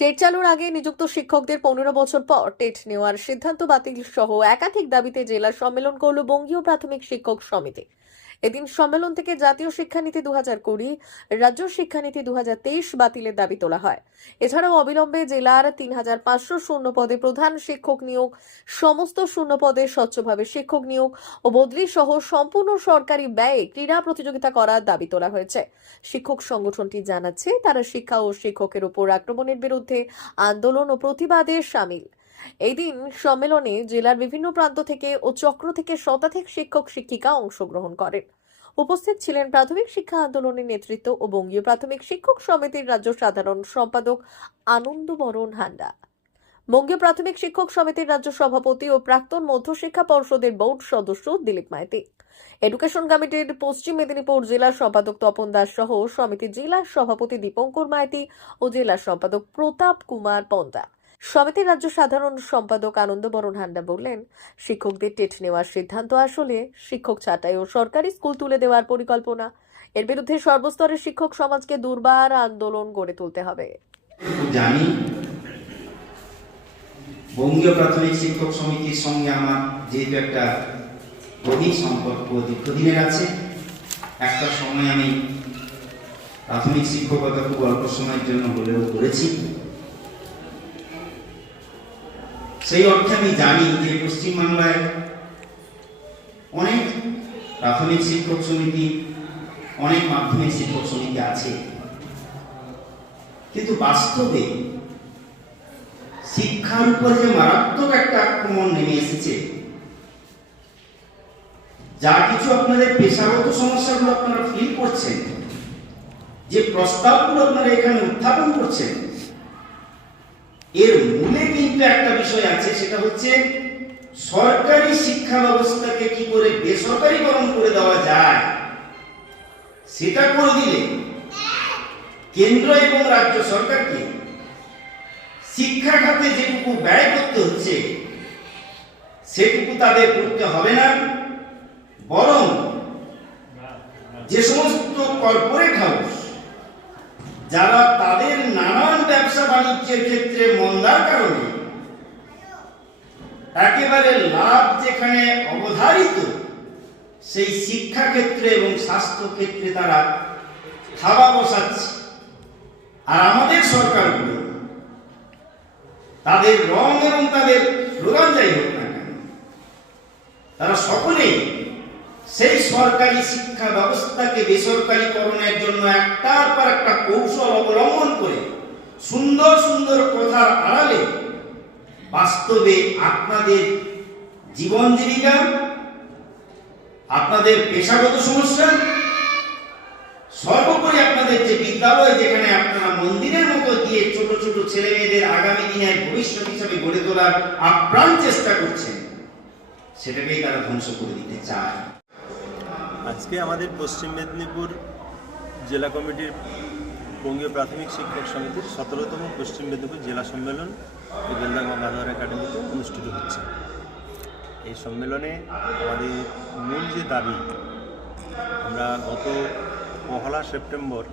TET চালুর আগে নিযুক্ত শিক্ষকদের পনেরো বছর পর টেট নেওয়ার সিদ্ধান্ত বাতিল সহ একাধিক দাবিতে জেলা সম্মেলন করল বঙ্গীয় প্রাথমিক শিক্ষক সমিতি। এদিন সম্মেলন থেকে জাতীয় শিক্ষানীতি দু হাজার কুড়ি, রাজ্য শিক্ষানীতি দু হাজার তেইশ বাতিলের দাবি তোলা হয়। এছাড়াও অবিলম্বে জেলার তিন হাজার পাঁচশো শূন্য পদে প্রধান শিক্ষক নিয়োগ, সমস্ত শূন্য পদে স্বচ্ছভাবে শিক্ষক নিয়োগ ও বদলি সহ সম্পূর্ণ সরকারি ব্যয়ে ক্রীড়া প্রতিযোগিতা করার দাবি তোলা হয়েছে। শিক্ষক সংগঠনটি জানাচ্ছে, তারা শিক্ষা ও শিক্ষকের উপর আক্রমণের বিরুদ্ধে আন্দোলন ও প্রতিবাদে সামিল। এই দিন সম্মেলনে জেলার বিভিন্ন প্রান্ত থেকে ও চক্র থেকে শতাধিক শিক্ষক শিক্ষিকা অংশগ্রহণ করেন। উপস্থিত ছিলেন প্রাথমিক শিক্ষা আন্দোলনের নেতৃত্ব ও বঙ্গীয় প্রাথমিক শিক্ষক সমিতির রাজ্য সাধারণ সম্পাদক আনন্দবরণ হান্ডা। বঙ্গীয় প্রাথমিক শিক্ষক সমিতির রাজ্য সভাপতি ও প্রাক্তন মধ্যশিক্ষা পর্ষদের বোর্ড সদস্য দিলীপ মাইতি। এডুকেশন কমিটির পশ্চিম মেদিনীপুর জেলার সম্পাদক তপন দাস সহ সমিতির জেলা সভাপতি দীপঙ্কর মাইতি ও জেলা সম্পাদক প্রতাপ কুমার পন্দা সমিতির রাজ্য সাধারণ সম্পাদক আনন্দবরণ হান্ডা বললেন, শিক্ষকদের টেট নেওয়ার সিদ্ধান্ত আসলে শিক্ষক ছাঁটাই ও সরকারি স্কুল তুলে দেওয়ার পরিকল্পনা। এর বিরুদ্ধে সর্বস্তরের শিক্ষক সমাজকে দুর্বার আন্দোলন গড়ে তুলতে হবে। জানি বঙ্গীয় প্রাথমিক শিক্ষক সমিতির সঙ্গে আমার যেহেতু একটা গভীর সম্পর্ক দীর্ঘদিনের আছে, একটা সময় আমি প্রাথমিক শিক্ষকতা খুব অল্প সময়ের জন্য হলেও করেছি। সেই অর্থে আমি জানি যে পশ্চিমবাংলায় অনেক প্রাথমিক শিক্ষক সমিতি, অনেক মাধ্যমিক শিক্ষক সমিতি আছে। কিন্তু বাস্তবে শিক্ষার উপর যে মারাত্মক একটা আক্রমণ নেমে এসেছে, যা কিছু আপনাদের পেশাগত সমস্যাগুলো আপনারা ফিল করছেন, যে প্রস্তাবগুলো আপনারা এখানে উত্থাপন করছেন এর মূলে কিন্তু একটা বিষয় আছে, সেটা হচ্ছে সরকারি শিক্ষা ব্যবস্থাকে কি করে বেসরকারিকরণ করে দেওয়া যায়, সেটা করে দিলে কেন্দ্র এবং রাজ্য সরকারকে শিক্ষা খাতে যেটুকু ব্যয় করতে হচ্ছে, সেটুকু তাদের করতে হবে না, বরং যে সমস্ত কর্পোরেট হাউস যারা তাদের নানান ব্যবসা বাণিজ্যের ক্ষেত্রে মন্দার কারণে একেবারে লাভ যেখানে অবধারিত, সেই শিক্ষা ক্ষেত্রে এবং স্বাস্থ্য ক্ষেত্রে তারা থাবা বসাচ্ছে। আর আমাদের সরকারগুলো তাদের রং এবং তাদের স্লোগান যাই হোক না কেন, তারা সকলেই সেই সরকারি শিক্ষা ব্যবস্থাকে বেসরকারীকরণের জন্য একটার পর একটা কৌশল অবলম্বন করে সুন্দর সুন্দর কথার আড়ালে বাস্তবে আপনাদের জীবন জীবিকা, আপনাদের পেশাগত সমস্যা, সর্বোপরি আপনাদের যে বিদ্যালয় যেখানে আপনারা মন্দিরের মতো দিয়ে ছোট ছোট ছেলে মেয়েদের আগামী দিনের ভবিষ্যৎ হিসাবে গড়ে তোলার আপ্রাণ চেষ্টা করছেন, সেটাকেই তারা ধ্বংস করে দিতে চায়। আজকে আমাদের পশ্চিম মেদিনীপুর জেলা কমিটির বঙ্গীয় প্রাথমিক শিক্ষক সমিতির সতেরোতম পশ্চিম মেদিনীপুর জেলা সম্মেলন বেলদা গঙ্গাধর একাডেমিতে অনুষ্ঠিত হচ্ছে। এই সম্মেলনে আমাদের মূল যে দাবি, আমরা গত পহলা সেপ্টেম্বর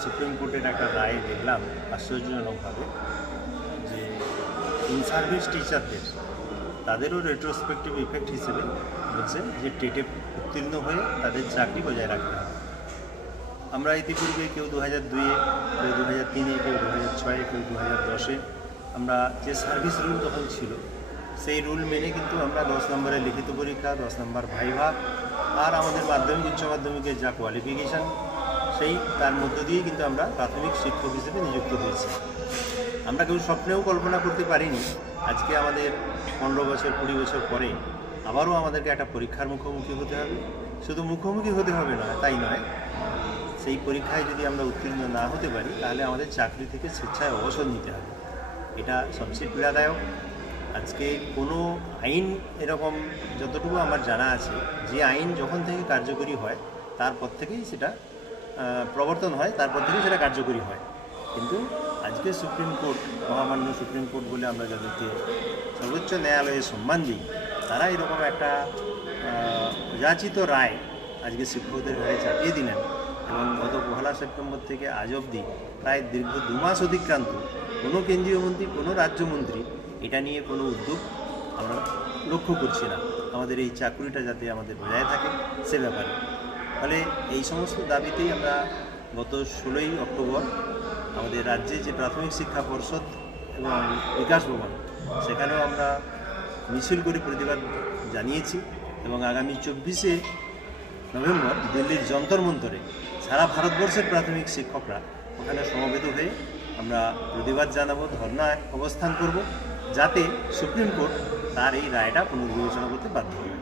সুপ্রিম কোর্টের একটা রায় দেখলাম, আশ্চর্যজনকভাবে, যে ইন সার্ভিস টিচারদের তাদেরও রেট্রোস্পেক্টিভ ইফেক্ট হিসেবে বলছে যে টেটে উত্তীর্ণ হয়ে তাদের চাকরি বজায় রাখতে হবে। আমরা ইতিপূর্বে কেউ দু হাজার দুইয়ে, কেউ দু হাজার তিনে, কেউ দু হাজার ছয়ে, কেউ দু হাজার দশে আমরা যে সার্ভিস রুল তখন ছিল, সেই রুল মেনে কিন্তু আমরা দশ নম্বরের লিখিত পরীক্ষা, দশ নম্বর ভাইভা আর আমাদের মাধ্যমিক, উচ্চ মাধ্যমিকের যা কোয়ালিফিকেশান সেই তার মধ্য দিয়েই কিন্তু আমরা প্রাথমিক শিক্ষক হিসেবে নিযুক্ত হয়েছি। আমরা কেউ স্বপ্নেও কল্পনা করতে পারিনি। আজকে আমাদের পনেরো বছর, কুড়ি বছর পরে আবারও আমাদেরকে একটা পরীক্ষার মুখোমুখি হতে হবে। শুধু মুখোমুখি হতে হবে না তাই নয়, সেই পরীক্ষায় যদি আমরা উত্তীর্ণ না হতে পারি, তাহলে আমাদের চাকরি থেকে স্বেচ্ছায় অবসর নিতে হবে। এটা সবচেয়ে পীড়াদায়ক। আজকে কোনো আইন এরকম যতটুকু আমার জানা আছে, যে আইন যখন থেকে কার্যকরী হয়, তারপর থেকেই সেটা প্রবর্তন হয়, তারপর থেকেই সেটা কার্যকরী হয়। কিন্তু আজকে সুপ্রিম কোর্ট, মহামান্য সুপ্রিম কোর্ট বলে আমরা যাদেরকে সর্বোচ্চ ন্যায়ালয়ে সম্মান দিই, তারা এরকম একটা যাচিত রায় আজকে শিক্ষকদের ঘরে চাপিয়ে দিলেন এবং গত পহেলা সেপ্টেম্বর থেকে আজ অবধি প্রায় দীর্ঘ দু মাস অতিক্রান্ত কোনো কেন্দ্রীয় মন্ত্রী, কোনো রাজ্যমন্ত্রী এটা নিয়ে কোনো উদ্যোগ আমরা লক্ষ্য করছি না। আমাদের এই চাকুরিটা যাতে আমাদের বজায় থাকে সে ব্যাপারে। ফলে এই সমস্ত দাবিতেই আমরা গত ষোলোই অক্টোবর আমাদের রাজ্যে যে প্রাথমিক শিক্ষা পর্ষদ এবং বিকাশ ভবন, সেখানেও আমরা মিছিল করে প্রতিবাদ জানিয়েছি এবং আগামী চব্বিশে নভেম্বর দিল্লির যন্তর মন্তরে সারা ভারতবর্ষের প্রাথমিক শিক্ষকরা ওখানে সমবেত হয়ে আমরা প্রতিবাদ জানাব, ধর্নায় অবস্থান করব, যাতে সুপ্রিম কোর্ট তার এই রায়টা পুনর্বিবেচনা করতে বাধ্য হবে